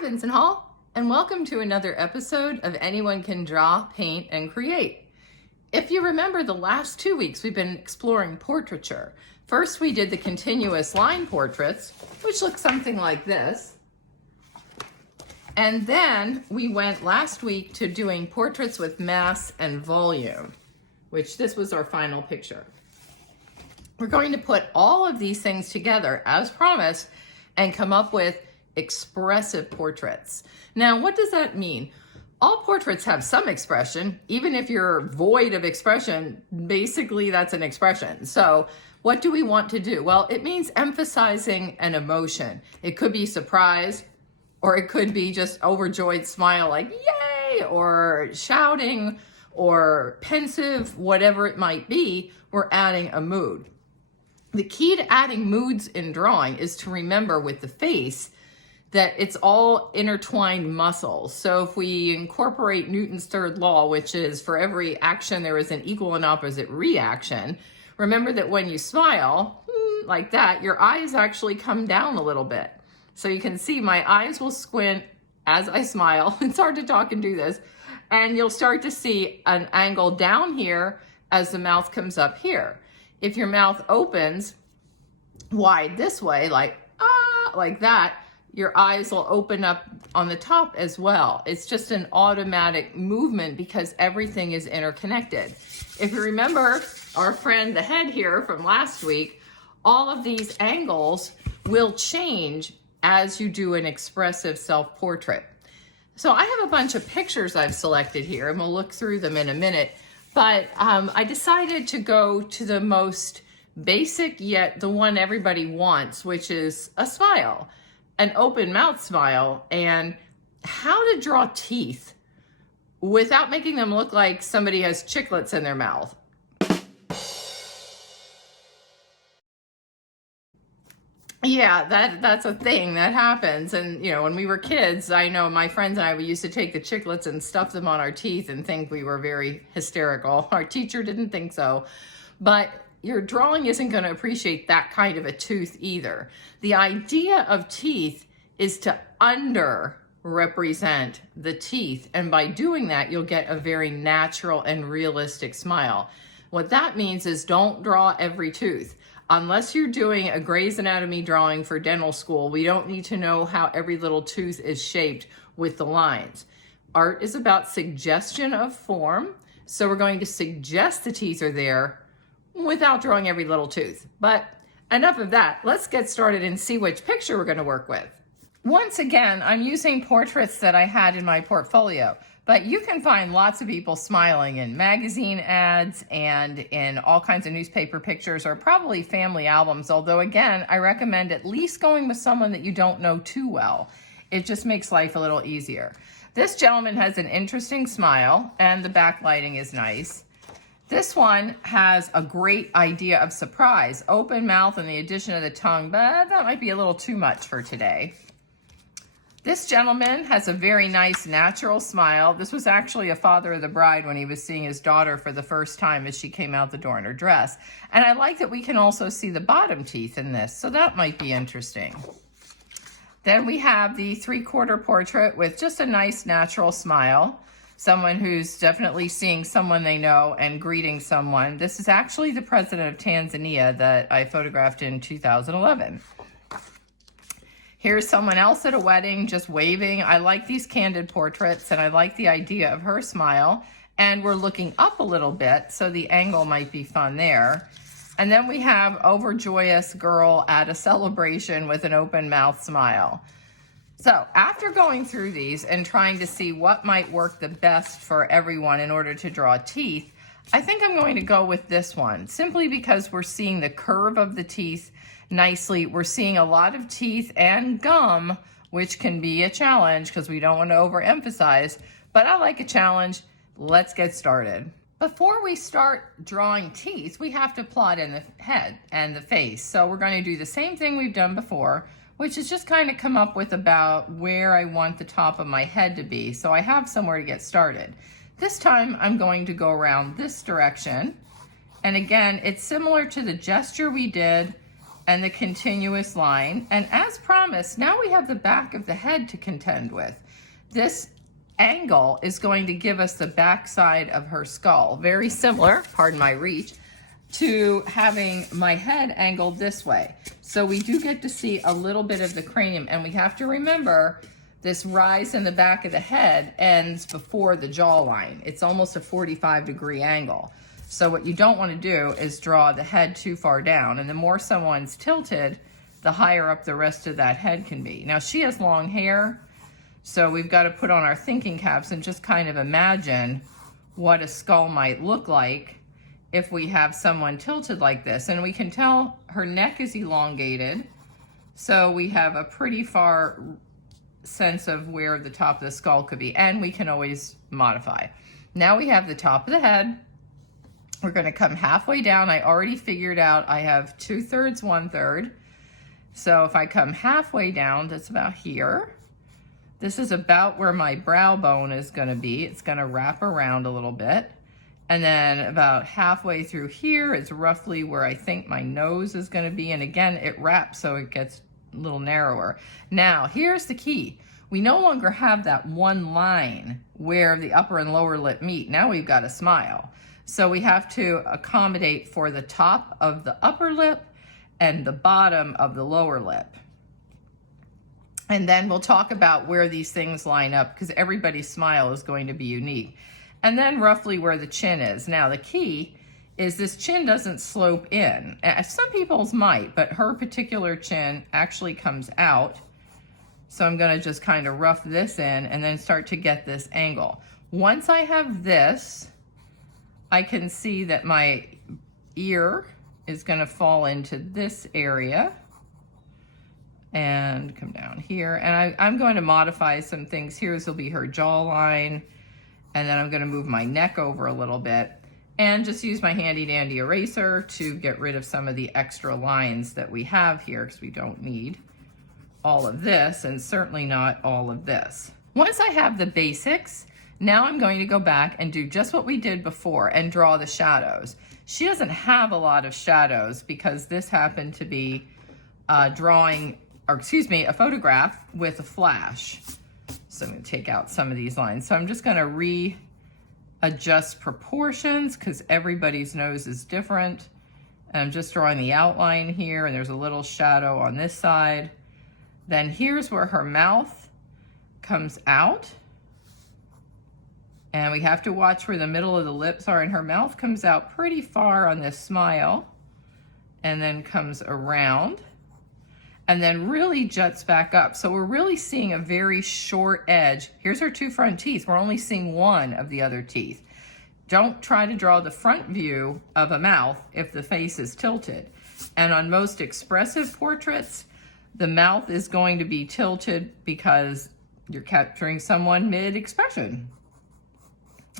Hi, Vincent Hall, and welcome to another episode of Anyone Can Draw, Paint, and Create. If you remember, the last 2 weeks we've been exploring portraiture. First, we did the continuous line portraits, which look something like this. And then we went last week to doing portraits with mass and volume, which this was our final picture. We're going to put all of these things together as promised and come up with expressive portraits. Now, what does that mean? All portraits have some expression. Even if you're void of expression, basically that's an expression. So what do we want to do? Well, it means emphasizing an emotion. It could be surprise, or it could be just overjoyed smile like yay, or shouting, or pensive, whatever it might be. We're adding a mood. The key to adding moods in drawing is to remember with the face that it's all intertwined muscles. So if we incorporate Newton's third law, which is for every action there is an equal and opposite reaction, remember that when you smile like that, your eyes actually come down a little bit. So you can see my eyes will squint as I smile. It's hard to talk and do this. And you'll start to see an angle down here as the mouth comes up here. If your mouth opens wide this way, like that, your eyes will open up on the top as well. It's just an automatic movement because everything is interconnected. If you remember our friend the head here from last week, all of these angles will change as you do an expressive self-portrait. So I have a bunch of pictures I've selected here, and we'll look through them in a minute, but I decided to go to the most basic yet the one everybody wants, which is a smile. An open mouth smile, and how to draw teeth without making them look like somebody has chiclets in their mouth. Yeah, that's a thing that happens. And you know, when we were kids, I know my friends and I, we used to take the chiclets and stuff them on our teeth and think we were very hysterical. Our teacher didn't think so. But your drawing isn't going to appreciate that kind of a tooth either. The idea of teeth is to under-represent the teeth, and by doing that, you'll get a very natural and realistic smile. What that means is don't draw every tooth. Unless you're doing a Grey's Anatomy drawing for dental school, we don't need to know how every little tooth is shaped with the lines. Art is about suggestion of form, so we're going to suggest the teeth are there without drawing every little tooth. But enough of that. Let's get started and see which picture we're going to work with. Once again, I'm using portraits that I had in my portfolio, but you can find lots of people smiling in magazine ads and in all kinds of newspaper pictures, or probably family albums, although again, I recommend at least going with someone that you don't know too well. It just makes life a little easier. This gentleman has an interesting smile, and the backlighting is nice. This one has a great idea of surprise, open mouth and the addition of the tongue, but that might be a little too much for today. This gentleman has a very nice natural smile. This was actually a father of the bride when he was seeing his daughter for the first time as she came out the door in her dress. And I like that we can also see the bottom teeth in this, so that might be interesting. Then we have the three-quarter portrait with just a nice natural smile. Someone who's definitely seeing someone they know and greeting someone. This is actually the president of Tanzania that I photographed in 2011. Here's someone else at a wedding just waving. I like these candid portraits, and I like the idea of her smile. And we're looking up a little bit, so the angle might be fun there. And then we have overjoyous girl at a celebration with an open mouth smile. So after going through these and trying to see what might work the best for everyone in order to draw teeth, I think I'm going to go with this one, simply because we're seeing the curve of the teeth nicely. We're seeing a lot of teeth and gum, which can be a challenge because we don't want to overemphasize, but I like a challenge. Let's get started. Before we start drawing teeth, we have to plot in the head and the face. So we're going to do the same thing we've done before, which is just kind of come up with about where I want the top of my head to be. So I have somewhere to get started. This time I'm going to go around this direction. And again, it's similar to the gesture we did and the continuous line. And as promised, now we have the back of the head to contend with. This angle is going to give us the back side of her skull. Very similar, pardon my reach, to having my head angled this way. So we do get to see a little bit of the cranium, and we have to remember this rise in the back of the head ends before the jawline. It's almost a 45-degree angle. So what you don't want to do is draw the head too far down, and the more someone's tilted, the higher up the rest of that head can be. Now she has long hair, so we've got to put on our thinking caps and just kind of imagine what a skull might look like if we have someone tilted like this. And we can tell her neck is elongated, so we have a pretty far sense of where the top of the skull could be, and we can always modify. Now we have the top of the head. We're going to come halfway down. I already figured out I have 2/3, 1/3. So if I come halfway down, that's about here. This is about where my brow bone is going to be. It's going to wrap around a little bit. And then about halfway through here is roughly where I think my nose is going to be. And again, it wraps so it gets a little narrower. Now, here's the key. We no longer have that one line where the upper and lower lip meet. Now we've got a smile. So we have to accommodate for the top of the upper lip and the bottom of the lower lip. And then we'll talk about where these things line up, because everybody's smile is going to be unique. And then roughly where the chin is. Now the key is this chin doesn't slope in. Some people's might, but her particular chin actually comes out. So I'm going to just kind of rough this in and then start to get this angle. Once I have this, I can see that my ear is going to fall into this area and come down here. And I'm going to modify some things here. This will be her jawline. And then I'm going to move my neck over a little bit and just use my handy dandy eraser to get rid of some of the extra lines that we have here, because we don't need all of this and certainly not all of this. Once I have the basics, now I'm going to go back and do just what we did before and draw the shadows. She doesn't have a lot of shadows because this happened to be a photograph with a flash. So I'm going to take out some of these lines. So I'm just going to readjust proportions because everybody's nose is different. And I'm just drawing the outline here, and there's a little shadow on this side. Then here's where her mouth comes out. And we have to watch where the middle of the lips are, and her mouth comes out pretty far on this smile and then comes around and then really juts back up. So we're really seeing a very short edge. Here's her two front teeth. We're only seeing one of the other teeth. Don't try to draw the front view of a mouth if the face is tilted. And on most expressive portraits, the mouth is going to be tilted because you're capturing someone mid-expression.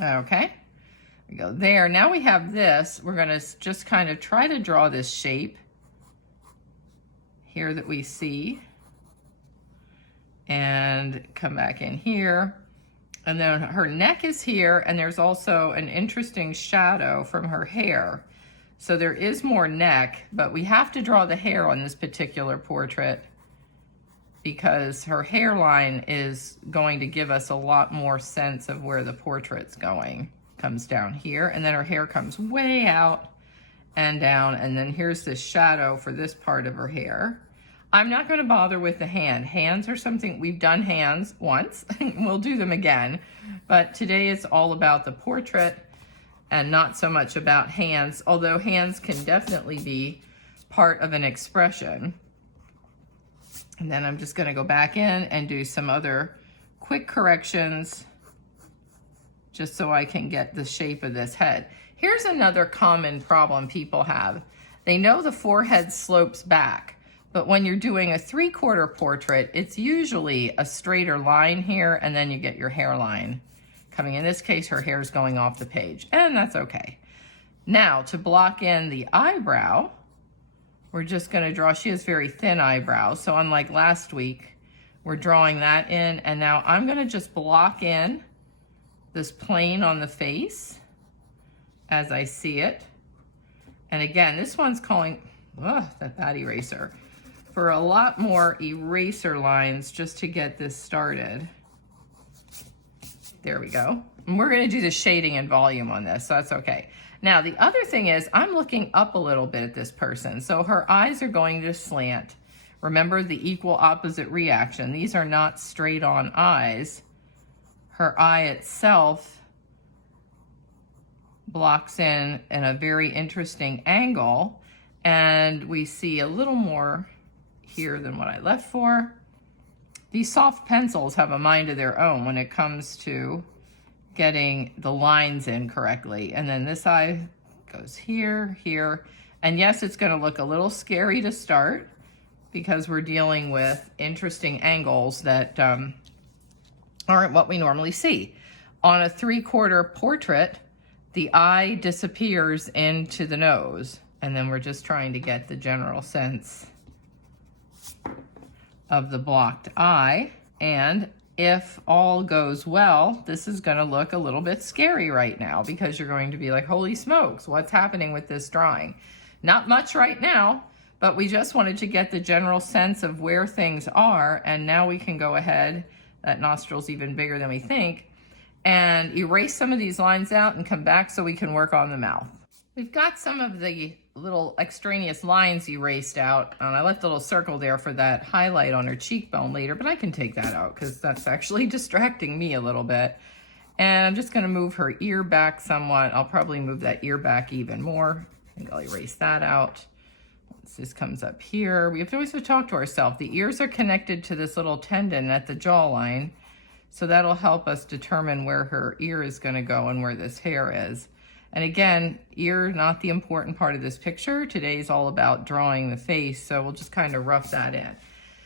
Okay, we go there. Now we have this. We're gonna just kind of try to draw this shape here that we see and come back in here. And then her neck is here, and there's also an interesting shadow from her hair. So there is more neck, but we have to draw the hair on this particular portrait because her hairline is going to give us a lot more sense of where the portrait's going. Comes down here, and then her hair comes way out and down, and then here's this shadow for this part of her hair. I'm not going to bother with the hand. Hands are something, we've done hands once, we'll do them again, but today it's all about the portrait and not so much about hands, although hands can definitely be part of an expression. And then I'm just going to go back in and do some other quick corrections just so I can get the shape of this head. Here's another common problem people have. They know the forehead slopes back, but when you're doing a 3/4 portrait, it's usually a straighter line here, and then you get your hairline coming. In this case, her hair's going off the page, and that's okay. Now, to block in the eyebrow, we're just going to draw, she has very thin eyebrows, so unlike last week, we're drawing that in, and now I'm going to just block in this plane on the face as I see it. And again, this one's calling, that eraser. For a lot more eraser lines just to get this started. There we go. And we're gonna do the shading and volume on this, so that's okay. Now, the other thing is I'm looking up a little bit at this person. So her eyes are going to slant. Remember the equal opposite reaction. These are not straight on eyes. Her eye itself blocks in a very interesting angle. And we see a little more here than what I left for. These soft pencils have a mind of their own when it comes to getting the lines in correctly. And then this eye goes here, here. And yes, it's gonna look a little scary to start because we're dealing with interesting angles that aren't what we normally see. On a 3/4 portrait, the eye disappears into the nose. And then we're just trying to get the general sense of the blocked eye. And if all goes well, this is gonna look a little bit scary right now because you're going to be like, holy smokes, what's happening with this drawing? Not much right now, but we just wanted to get the general sense of where things are. And now we can go ahead, that nostril's even bigger than we think, and erase some of these lines out and come back so we can work on the mouth. We've got some of the little extraneous lines erased out, and I left a little circle there for that highlight on her cheekbone later, but I can take that out because that's actually distracting me a little bit. And I'm just gonna move her ear back somewhat. I'll probably move that ear back even more. I think I'll erase that out. Once this comes up here, we have to always talk to ourselves. The ears are connected to this little tendon at the jawline, so that'll help us determine where her ear is gonna go and where this hair is. And again, ear, not the important part of this picture. Today's all about drawing the face, so we'll just kind of rough that in.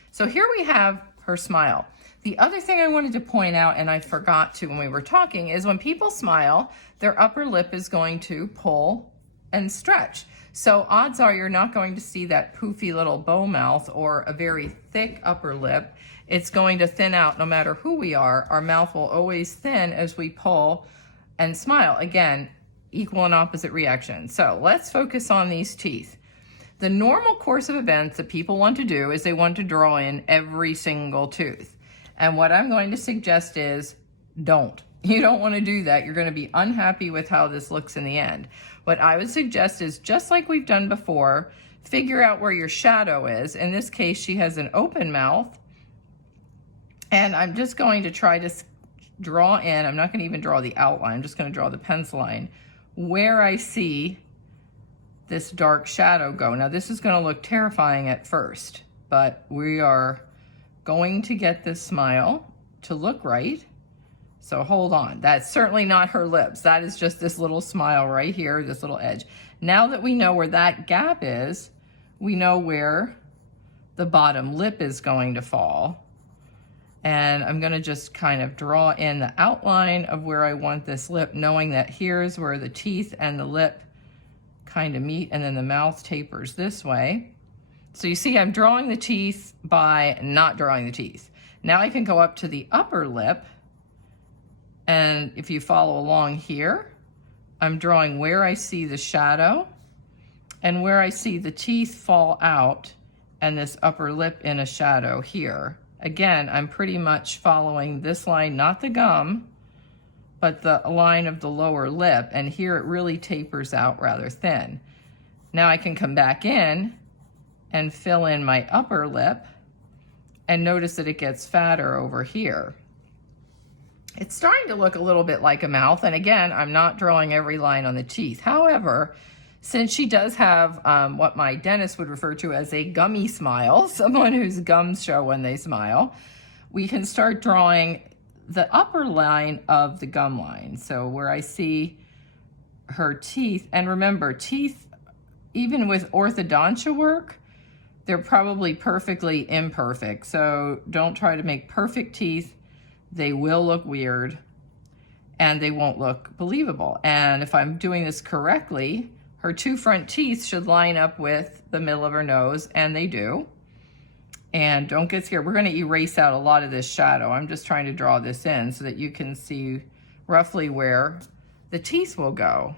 So here we have her smile. The other thing I wanted to point out, and I forgot to when we were talking, is when people smile, their upper lip is going to pull and stretch. So odds are you're not going to see that poofy little bow mouth or a very thick upper lip. It's going to thin out no matter who we are. Our mouth will always thin as we pull and smile. Again, equal and opposite reaction. So let's focus on these teeth. The normal course of events that people want to do is they want to draw in every single tooth. And what I'm going to suggest is don't. You don't want to do that. You're going to be unhappy with how this looks in the end. What I would suggest is, just like we've done before, figure out where your shadow is. In this case, she has an open mouth. And I'm just going to try to draw in, I'm not going to even draw the outline, I'm just going to draw the pencil line where I see this dark shadow go. Now this is going to look terrifying at first, but we are going to get this smile to look right. So hold on, that's certainly not her lips. That is just this little smile right here, this little edge. Now that we know where that gap is, we know where the bottom lip is going to fall. And I'm gonna just kind of draw in the outline of where I want this lip, knowing that here's where the teeth and the lip kind of meet, and then the mouth tapers this way. So you see I'm drawing the teeth by not drawing the teeth. Now I can go up to the upper lip, and if you follow along here, I'm drawing where I see the shadow and where I see the teeth fall out and this upper lip in a shadow here. Again, I'm pretty much following this line, not the gum, but the line of the lower lip, and here it really tapers out rather thin. Now I can come back in and fill in my upper lip, and notice that it gets fatter over here. It's starting to look a little bit like a mouth, and again, I'm not drawing every line on the teeth. However, since she does have what my dentist would refer to as a gummy smile, someone whose gums show when they smile, we can start drawing the upper line of the gum line. So where I see her teeth, and remember, teeth, even with orthodontia work, they're probably perfectly imperfect. So don't try to make perfect teeth. They will look weird and they won't look believable. And if I'm doing this correctly, her two front teeth should line up with the middle of her nose, and they do. And don't get scared. We're going to erase out a lot of this shadow. I'm just trying to draw this in so that you can see roughly where the teeth will go.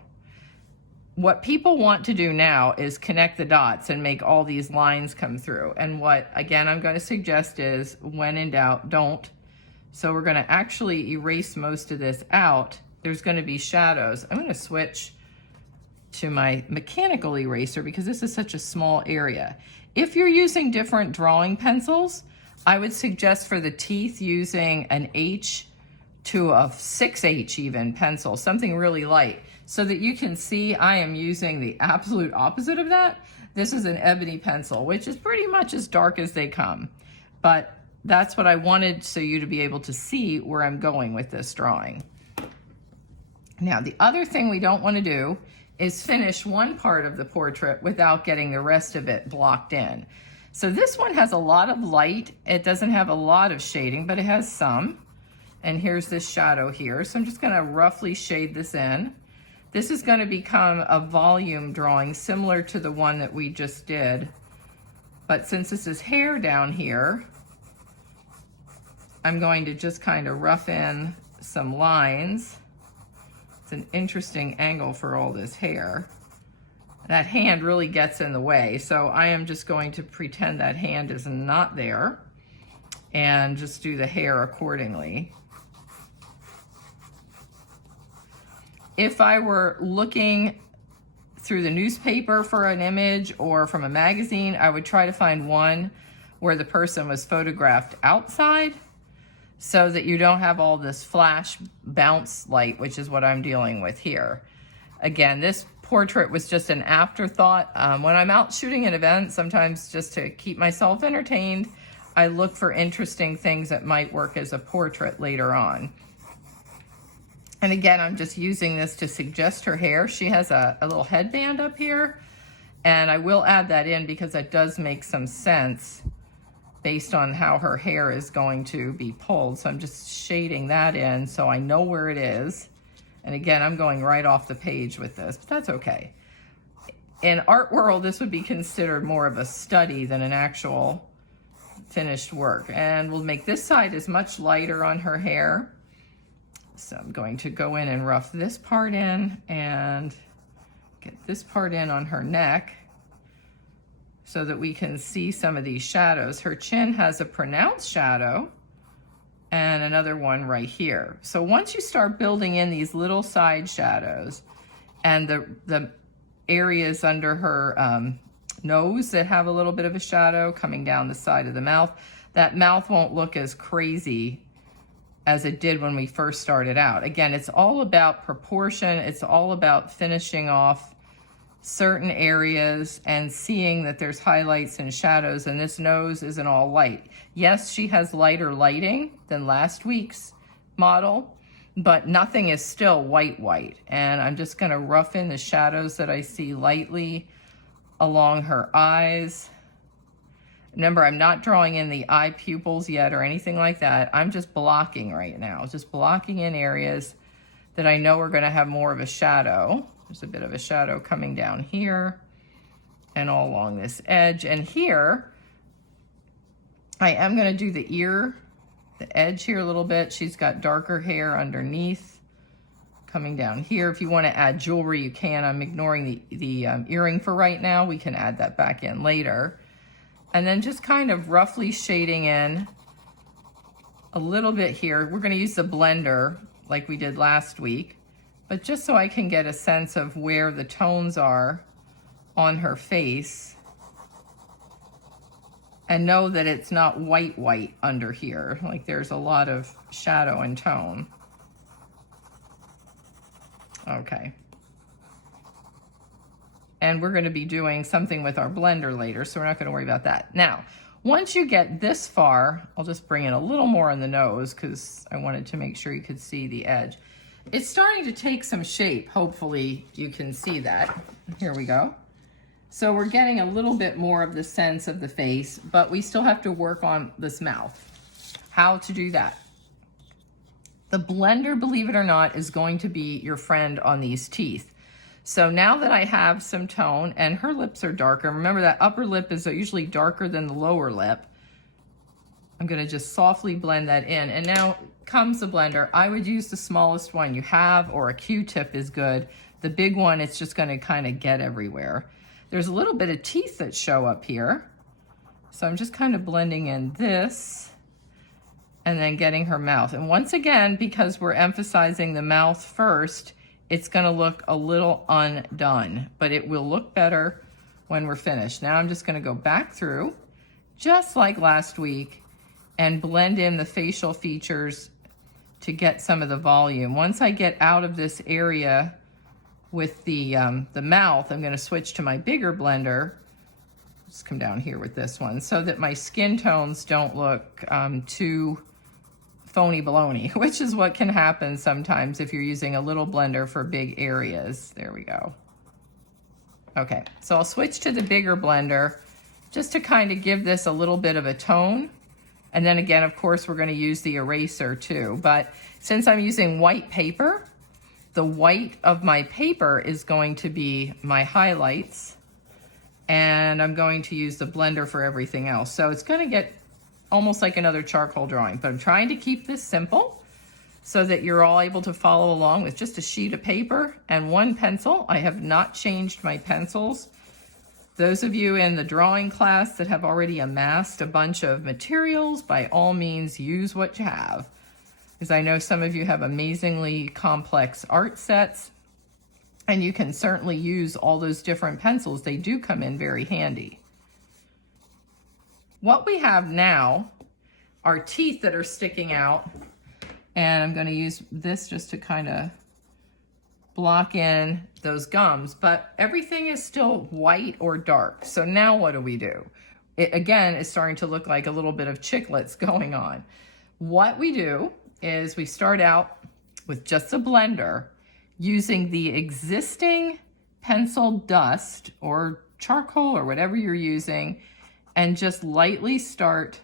what people want to do now is connect the dots and make all these lines come through. And what, again, I'm going to suggest is, when in doubt, don't. So we're going to actually erase most of this out. There's going to be shadows. I'm going to switch to my mechanical eraser because this is such a small area. If you're using different drawing pencils, I would suggest for the teeth using an H to a 6H even pencil, something really light, so that you can see I am using the absolute opposite of that. This is an ebony pencil, which is pretty much as dark as they come. But that's what I wanted, so you to be able to see where I'm going with this drawing. Now, the other thing we don't want to do is finish one part of the portrait without getting the rest of it blocked in. So this one has a lot of light. It doesn't have a lot of shading, but it has some. And here's this shadow here. So I'm just going to roughly shade this in. This is going to become a volume drawing similar to the one that we just did. But since this is hair down here, I'm going to just kind of rough in some lines. It's an interesting angle for all this hair. That hand really gets in the way, so I am just going to pretend that hand is not there and just do the hair accordingly. If I were looking through the newspaper for an image or from a magazine, I would try to find one where the person was photographed outside, so that you don't have all this flash bounce light, which is what I'm dealing with here. Again, this portrait was just an afterthought. When I'm out shooting an event, sometimes just to keep myself entertained, I look for interesting things that might work as a portrait later on. And again, I'm just using this to suggest her hair. She has a little headband up here, and I will add that in because that does make some sense based on how her hair is going to be pulled. So I'm just shading that in so I know where it is. And again, I'm going right off the page with this, but that's okay. In art world, this would be considered more of a study than an actual finished work. And we'll make this side as much lighter on her hair. So I'm going to go in and rough this part in and get this part in on her neck, so that we can see some of these shadows. Her chin has a pronounced shadow and another one right here. So once you start building in these little side shadows and the areas under her nose that have a little bit of a shadow coming down the side of the mouth, that mouth won't look as crazy as it did when we first started out. Again, it's all about proportion. It's all about finishing off certain areas and seeing that there's highlights and shadows, and this nose isn't all light. Yes, she has lighter lighting than last week's model, but nothing is still white. And I'm just gonna rough in the shadows that I see lightly along her eyes. Remember, I'm not drawing in the eye pupils yet or anything like that. I'm just blocking right now, just blocking in areas that I know are gonna have more of a shadow. There's a bit of a shadow coming down here and all along this edge. And here, I am gonna do the ear, the edge here a little bit. She's got darker hair underneath coming down here. If you wanna add jewelry, you can. I'm ignoring the earring for right now. We can add that back in later. And then just kind of roughly shading in a little bit here. We're gonna use the blender like we did last week, but just so I can get a sense of where the tones are on her face and know that it's not white under here. Like there's a lot of shadow and tone. Okay. And we're gonna be doing something with our blender later, so we're not gonna worry about that. Now, once you get this far, I'll just bring in a little more on the nose because I wanted to make sure you could see the edge. It's starting to take some shape. Hopefully you can see that. Here we go. So we're getting a little bit more of the sense of the face, but we still have to work on this mouth. How to do that? The blender, believe it or not, is going to be your friend on these teeth. So now that I have some tone, and her lips are darker, remember that upper lip is usually darker than the lower lip. I'm gonna just softly blend that in. And now comes the blender. I would use the smallest one you have, or a Q-tip is good, The big one, it's just gonna kind of get everywhere. There's a little bit of teeth that show up here. So I'm just kind of blending in this and then getting her mouth. And once again, because we're emphasizing the mouth first, it's gonna look a little undone, but it will look better when we're finished. Now I'm just gonna go back through, just like last week, and blend in the facial features to get some of the volume. Once I get out of this area with the mouth, I'm gonna switch to my bigger blender. Just come down here with this one so that my skin tones don't look too phony baloney, which is what can happen sometimes if you're using a little blender for big areas. There we go. Okay, so I'll switch to the bigger blender just to kind of give this a little bit of a tone. And then again, of course, we're going to use the eraser too. But since I'm using white paper, the white of my paper is going to be my highlights. And I'm going to use the blender for everything else. So it's going to get almost like another charcoal drawing. But I'm trying to keep this simple so that you're all able to follow along with just a sheet of paper and one pencil. I have not changed my pencils. Those of you in the drawing class that have already amassed a bunch of materials, by all means, use what you have. Because I know some of you have amazingly complex art sets, and you can certainly use all those different pencils. They do come in very handy. What we have now are teeth that are sticking out, and I'm going to use this just to kind of block in those gums, but everything is still white or dark. So now what do? It again is starting to look like a little bit of chiclets going on. What we do is we start out with just a blender using the existing pencil dust or charcoal or whatever you're using, and just lightly start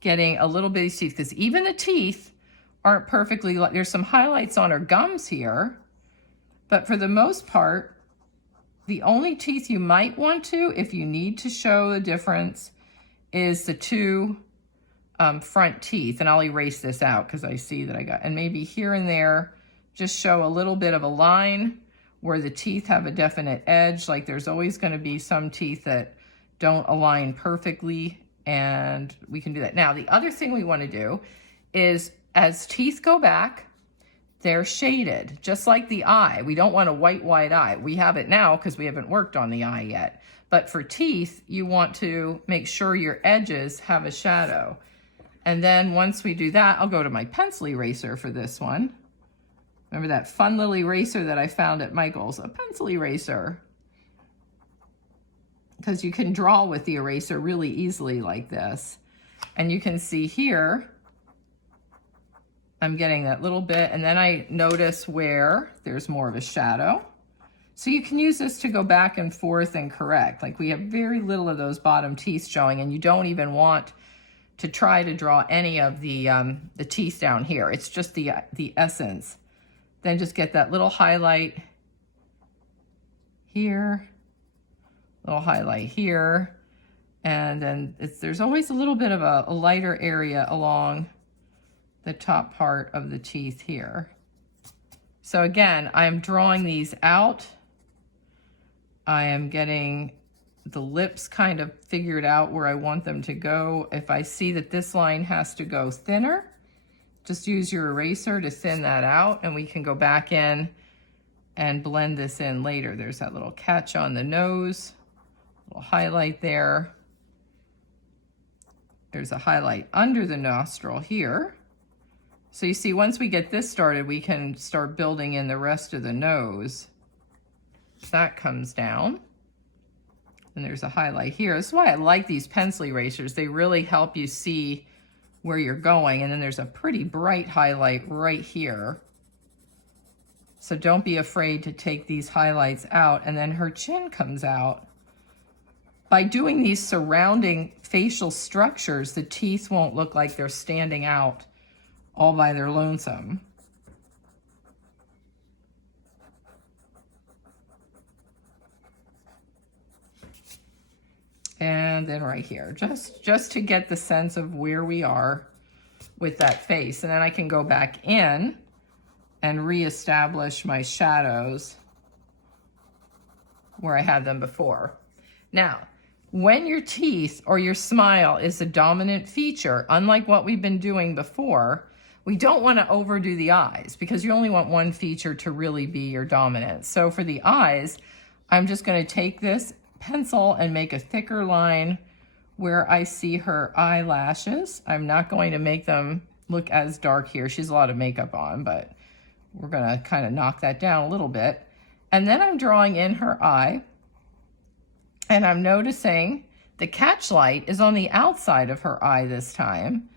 getting a little bit of teeth, because even the teeth aren't perfectly, there's some highlights on her gums here, but for the most part, the only teeth you might want to, if you need to show a difference, is the two front teeth. And I'll erase this out because I see that I got, and maybe here and there, just show a little bit of a line where the teeth have a definite edge. Like there's always going to be some teeth that don't align perfectly, and we can do that. Now, the other thing we want to do is as teeth go back, they're shaded, just like the eye. We don't want a white eye. We have it now because we haven't worked on the eye yet. But for teeth, you want to make sure your edges have a shadow. And then once we do that, I'll go to my pencil eraser for this one. Remember that fun little eraser that I found at Michael's? A pencil eraser. Because you can draw with the eraser really easily like this. And you can see here, I'm getting that little bit, and then I notice where there's more of a shadow. So you can use this to go back and forth and correct. Like we have very little of those bottom teeth showing, and you don't even want to try to draw any of the teeth down here. It's just the essence. Then just get that little highlight here, little highlight here, and then there's always a little bit of a lighter area along the top part of the teeth here. So again, I'm drawing these out. I am getting the lips kind of figured out where I want them to go. If I see that this line has to go thinner, just use your eraser to thin that out, and we can go back in and blend this in later. There's that little catch on the nose, little highlight there. There's a highlight under the nostril here. So you see, once we get this started, we can start building in the rest of the nose. That comes down. And there's a highlight here. That's why I like these pencil erasers. They really help you see where you're going. And then there's a pretty bright highlight right here. So don't be afraid to take these highlights out. And then her chin comes out. By doing these surrounding facial structures, the teeth won't look like they're standing out all by their lonesome. And then right here, just to get the sense of where we are with that face. And then I can go back in and reestablish my shadows where I had them before. Now, when your teeth or your smile is a dominant feature, unlike what we've been doing before, we don't want to overdo the eyes because you only want one feature to really be your dominant. So for the eyes, I'm just going to take this pencil and make a thicker line where I see her eyelashes. I'm not going to make them look as dark here. She has a lot of makeup on, but we're going to kind of knock that down a little bit. And then I'm drawing in her eye. And I'm noticing the catch light is on the outside of her eye this time.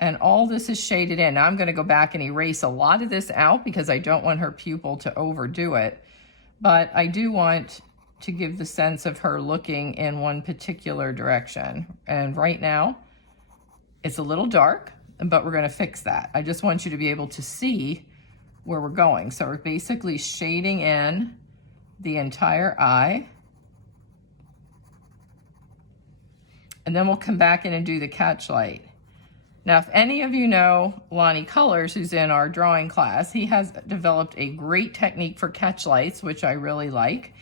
And all this is shaded in. Now I'm going to go back and erase a lot of this out because I don't want her pupil to overdo it. But I do want to give the sense of her looking in one particular direction. And right now, it's a little dark, but we're going to fix that. I just want you to be able to see where we're going. So we're basically shading in the entire eye. And then we'll come back in and do the catch light. Now, if any of you know Lonnie Colors, who's in our drawing class, he has developed a great technique for catch lights, which I really like.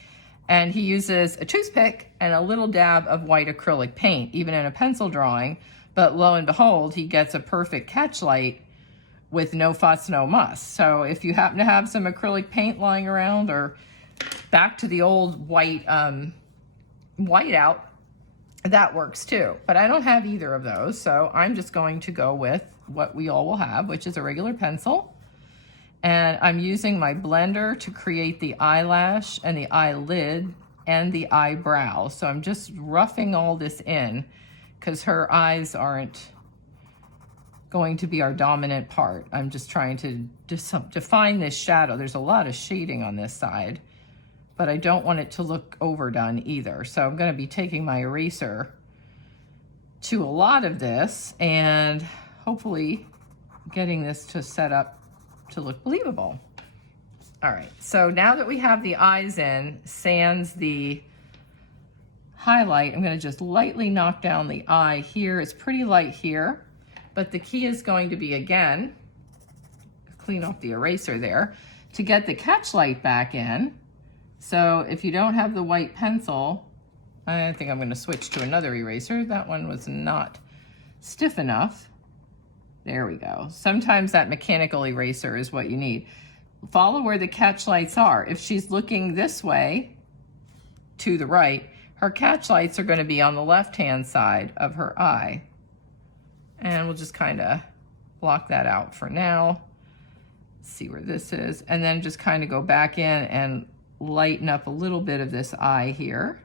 And he uses a toothpick and a little dab of white acrylic paint, even in a pencil drawing. But lo and behold, he gets a perfect catch light with no fuss, no muss. So if you happen to have some acrylic paint lying around, or back to the old white whiteout, that works too. But I don't have either of those, so I'm just going to go with what we all will have, which is a regular pencil. And I'm using my blender to create the eyelash and the eyelid and the eyebrow. So I'm just roughing all this in because her eyes aren't going to be our dominant part. I'm just trying to define this shadow. There's a lot of shading on this side, but I don't want it to look overdone either. So I'm going to be taking my eraser to a lot of this and hopefully getting this to set up to look believable. All right, so now that we have the eyes in, sans the highlight, I'm going to just lightly knock down the eye here. It's pretty light here, but the key is going to be, again, clean off the eraser there, to get the catch light back in. So if you don't have the white pencil, I think I'm going to switch to another eraser. That one was not stiff enough. There we go. Sometimes that mechanical eraser is what you need. Follow where the catch lights are. If she's looking this way to the right, her catch lights are going to be on the left-hand side of her eye. And we'll just kind of block that out for now. See where this is. And then just kind of go back in and lighten up a little bit of this eye here.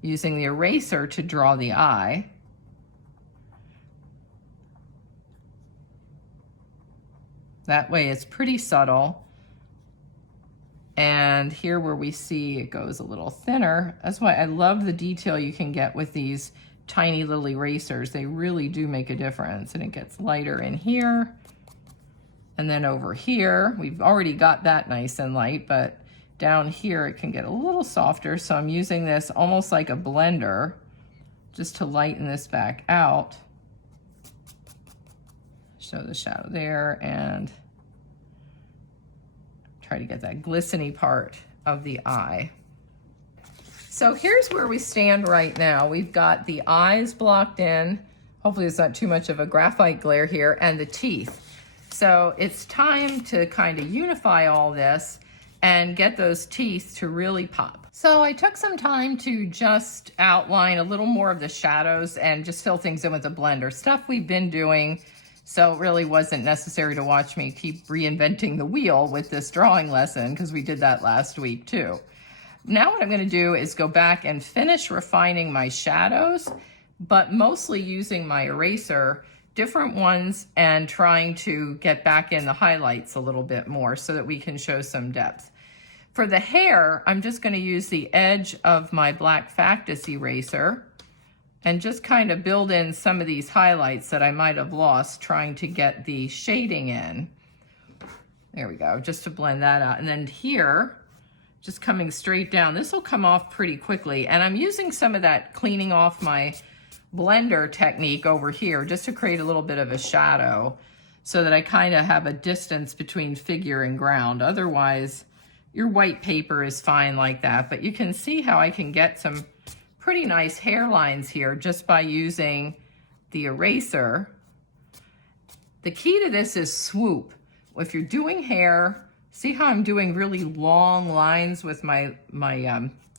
Using the eraser to draw the eye. That way it's pretty subtle. And here where we see it goes a little thinner. That's why I love the detail you can get with these tiny little erasers. They really do make a difference. And it gets lighter in here. And then over here, we've already got that nice and light, but down here it can get a little softer. So I'm using this almost like a blender just to lighten this back out. Show the shadow there and try to get that glistening part of the eye. So here's where we stand right now. We've got the eyes blocked in. Hopefully there's not too much of a graphite glare here, and the teeth. So it's time to kind of unify all this and get those teeth to really pop. So I took some time to just outline a little more of the shadows and just fill things in with a blender. Stuff we've been doing, so it really wasn't necessary to watch me keep reinventing the wheel with this drawing lesson because we did that last week too. Now what I'm going to do is go back and finish refining my shadows, but mostly using my eraser, different ones, and trying to get back in the highlights a little bit more so that we can show some depth. For the hair, I'm just going to use the edge of my black Factus eraser and just kind of build in some of these highlights that I might have lost trying to get the shading in. There we go, just to blend that out. And then here, just coming straight down, this will come off pretty quickly. And I'm using some of that cleaning off my blender technique over here just to create a little bit of a shadow. so that I kind of have a distance between figure and ground. Otherwise, your white paper is fine like that, but you can see how I can get some pretty nice hairlines here just by using the eraser. The key to this is swoop. If you're doing hair, see how I'm doing really long lines with my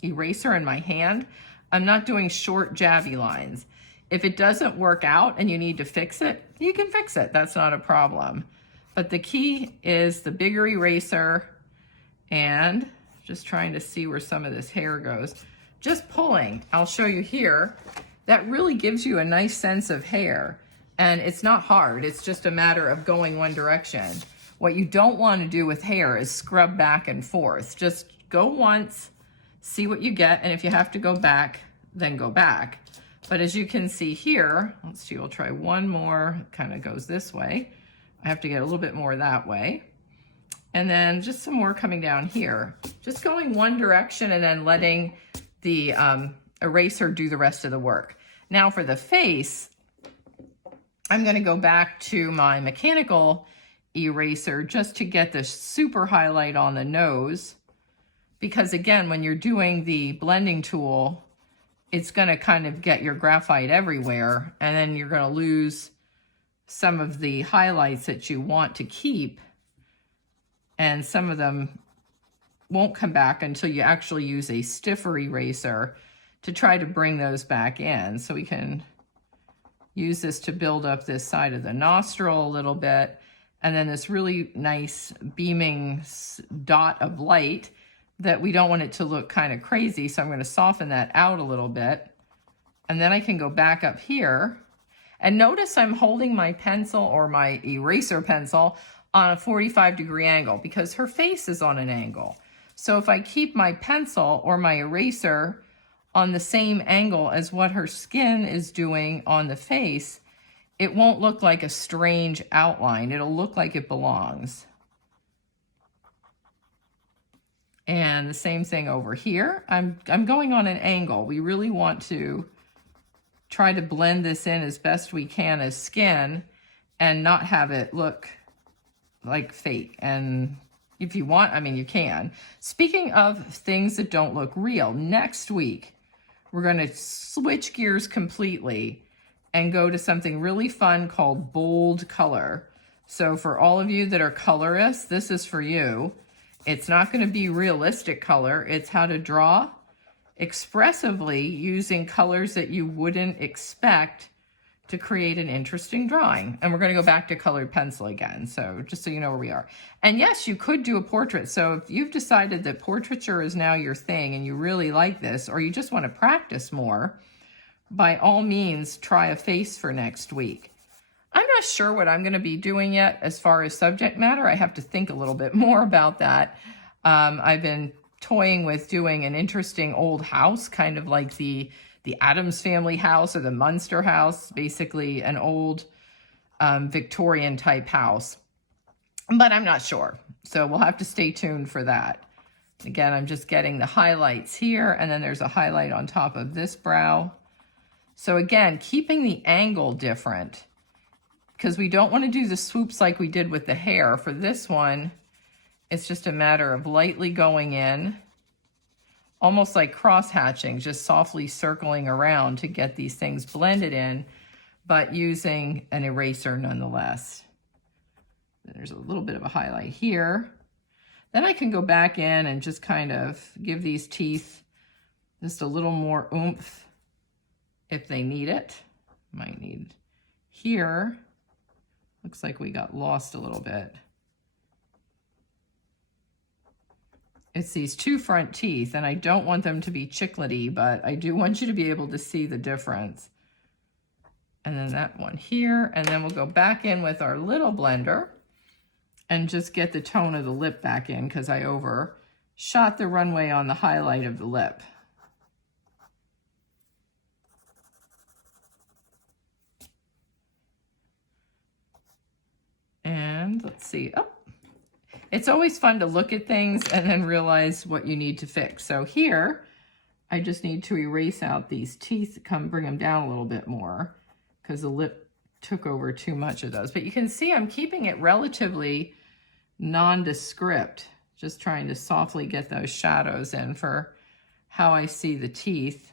eraser in my hand? I'm not doing short jabby lines. If it doesn't work out and you need to fix it, you can fix it. That's not a problem. But the key is the bigger eraser, and just trying to see where some of this hair goes. Just pulling, I'll show you here, that really gives you a nice sense of hair. And it's not hard, it's just a matter of going one direction. What you don't want to do with hair is scrub back and forth. Just go once, see what you get, and if you have to go back, then go back. But as you can see here, let's see, we'll try one more, kind of goes this way. I have to get a little bit more that way. And then just some more coming down here. Just going one direction and then letting the eraser do the rest of the work. Now for the face, I'm gonna go back to my mechanical eraser just to get the super highlight on the nose. Because again, when you're doing the blending tool, it's gonna kind of get your graphite everywhere, and then you're gonna lose some of the highlights that you want to keep, and some of them won't come back until you actually use a stiffer eraser to try to bring those back in. So we can use this to build up this side of the nostril a little bit, and then this really nice beaming dot of light that we don't want it to look kind of crazy, so I'm going to soften that out a little bit. And then I can go back up here, and notice I'm holding my pencil or my eraser pencil on a 45-degree angle because her face is on an angle. So if I keep my pencil or my eraser on the same angle as what her skin is doing on the face, it won't look like a strange outline. It'll look like it belongs. And the same thing over here. I'm going on an angle. We really want to try to blend this in as best we can as skin and not have it look like fake. And if you want, I mean, you can. Speaking of things that don't look real, next week, we're going to switch gears completely and go to something really fun called bold color. So for all of you that are colorists, this is for you. It's not going to be realistic color. It's how to draw expressively using colors that you wouldn't expect to create an interesting drawing. And we're going to go back to colored pencil again. So just so you know where we are. And yes, you could do a portrait. So if you've decided that portraiture is now your thing and you really like this, or you just want to practice more, by all means, try a face for next week. I'm not sure what I'm going to be doing yet as far as subject matter. I have to think a little bit more about that. I've been toying with doing an interesting old house, kind of like the Addams Family house or the Munster house, basically an old Victorian type house. But I'm not sure. So we'll have to stay tuned for that. Again, I'm just getting the highlights here, and then there's a highlight on top of this brow. So again, keeping the angle different, because we don't want to do the swoops like we did with the hair. For this one, it's just a matter of lightly going in, almost like cross-hatching, just softly circling around to get these things blended in, but using an eraser nonetheless. There's a little bit of a highlight here. Then I can go back in and just kind of give these teeth just a little more oomph if they need it. Might need here. Looks like we got lost a little bit. It's these two front teeth, and I don't want them to be chiclety, but I do want you to be able to see the difference. And then that one here, and then we'll go back in with our little blender and just get the tone of the lip back in because I overshot the runway on the highlight of the lip. And let's see, oh, it's always fun to look at things and then realize what you need to fix. So here, I just need to erase out these teeth, bring them down a little bit more because the lip took over too much of those. But you can see I'm keeping it relatively nondescript, just trying to softly get those shadows in for how I see the teeth.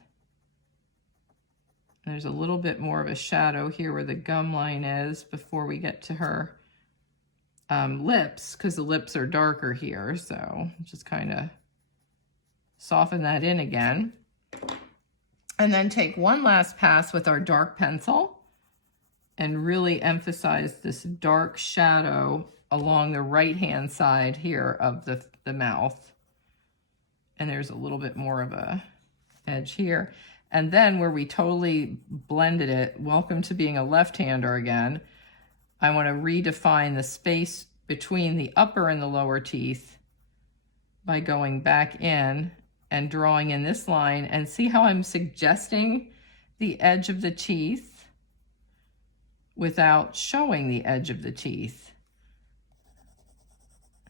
There's a little bit more of a shadow here where the gum line is before we get to her lips, because the lips are darker here. So just kind of soften that in again. And then take one last pass with our dark pencil and really emphasize this dark shadow along the right-hand side here of the mouth. And there's a little bit more of a edge here. And then where we totally blended it, welcome to being a left-hander again, I want to redefine the space between the upper and the lower teeth by going back in and drawing in this line, and see how I'm suggesting the edge of the teeth without showing the edge of the teeth.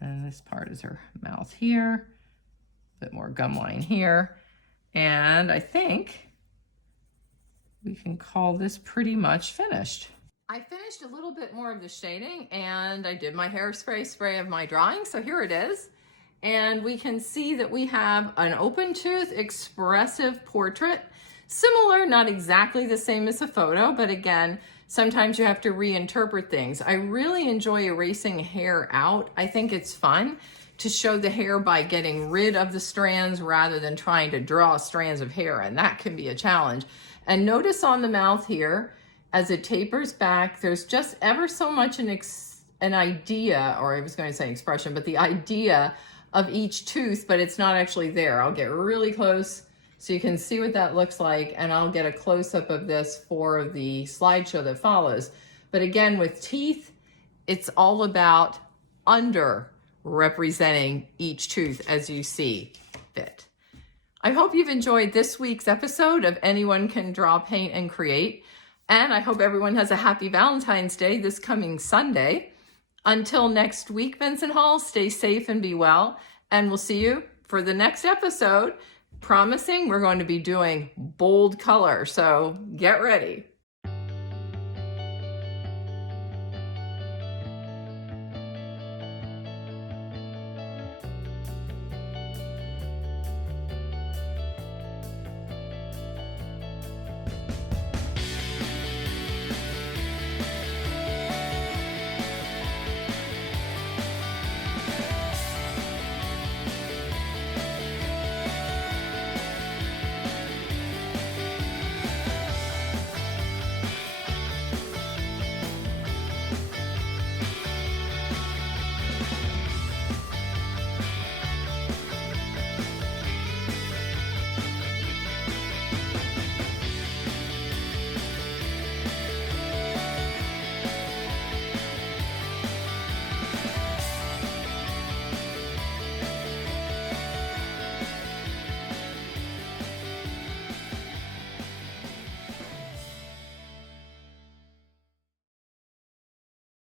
And this part is her mouth here, a bit more gum line here. And I think we can call this pretty much finished. I finished a little bit more of the shading, and I did my hairspray spray of my drawing. So here it is. And we can see that we have an open tooth expressive portrait. Similar, not exactly the same as a photo, but again, sometimes you have to reinterpret things. I really enjoy erasing hair out. I think it's fun to show the hair by getting rid of the strands rather than trying to draw strands of hair, and that can be a challenge. And notice on the mouth here, as it tapers back, there's just ever so much an idea, or I was going to say expression, but the idea of each tooth, but it's not actually there. I'll get really close so you can see what that looks like, and I'll get a close-up of this for the slideshow that follows. But again, with teeth, it's all about under representing each tooth as you see fit. I hope you've enjoyed this week's episode of Anyone Can Draw, Paint, and Create. And I hope everyone has a happy Valentine's Day this coming Sunday. Until next week, Vincent Hall, stay safe and be well. And we'll see you for the next episode. Promising we're going to be doing bold color, so get ready.